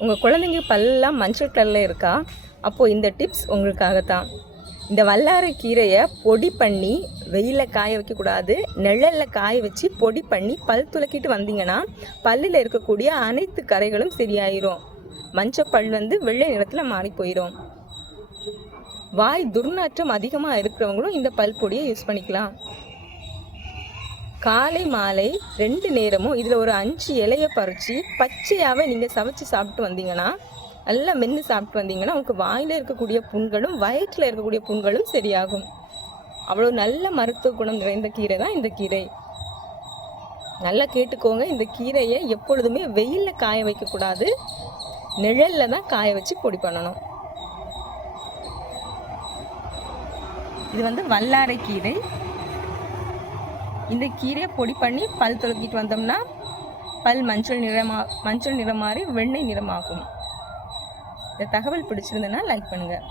உங்கள் குழந்தைங்க பல்லெல்லாம் மஞ்சள் கலரில் இருக்கா? அப்போது இந்த டிப்ஸ் உங்களுக்காக தான் இந்த வல்லாரை கீரையை பொடி பண்ணி வெயிலில் காய வைக்கக்கூடாது. நிழலில் காய வச்சு பொடி பண்ணி பல் துளக்கிட்டு வந்தீங்கன்னா பல்லில் இருக்கக்கூடிய அனைத்து கரைகளும் சரியாயிரும். மஞ்சள் பல் வந்து வெள்ளை நிறத்தில் மாறி போயிடும் வாய் துர்நாற்றம் அதிகமாக இருக்கிறவங்களும் இந்த பல் பொடியை யூஸ் பண்ணிக்கலாம். காலை மாலை ரெண்டு நேரமும் இதில் ஒரு அஞ்சு இலையை பறித்து பச்சையாகவே நீங்கள் சமைச்சு சாப்பிட்டு வந்தீங்கன்னா நல்லா மென்று சாப்பிட்டு வந்தீங்கன்னா உங்களுக்கு வாயில் இருக்கக்கூடிய புண்களும் வயிற்றில் இருக்கக்கூடிய புண்களும் சரியாகும். அவ்வளோ நல்ல மருத்துவ குணம் நிறைந்த கீரை தான் இந்த கீரை. நல்லா கேட்டுக்கோங்க இந்த கீரையை எப்பொழுதுமே வெயிலில் காய வைக்கக்கூடாது நிழலில் தான் காய வச்சு பொடி பண்ணணும். இது வந்து வல்லாரை கீரை. இந்த கீரையை பொடி பண்ணி பல் துளக்கிட்டு வந்தோம்னா பல் மஞ்சள் நிறமா மஞ்சள் நிறம் மாறி வெண்ணெய் நிறமாகும். இந்த தகவல் பிடிச்சிருந்தேன்னா லைக் பண்ணுங்கள்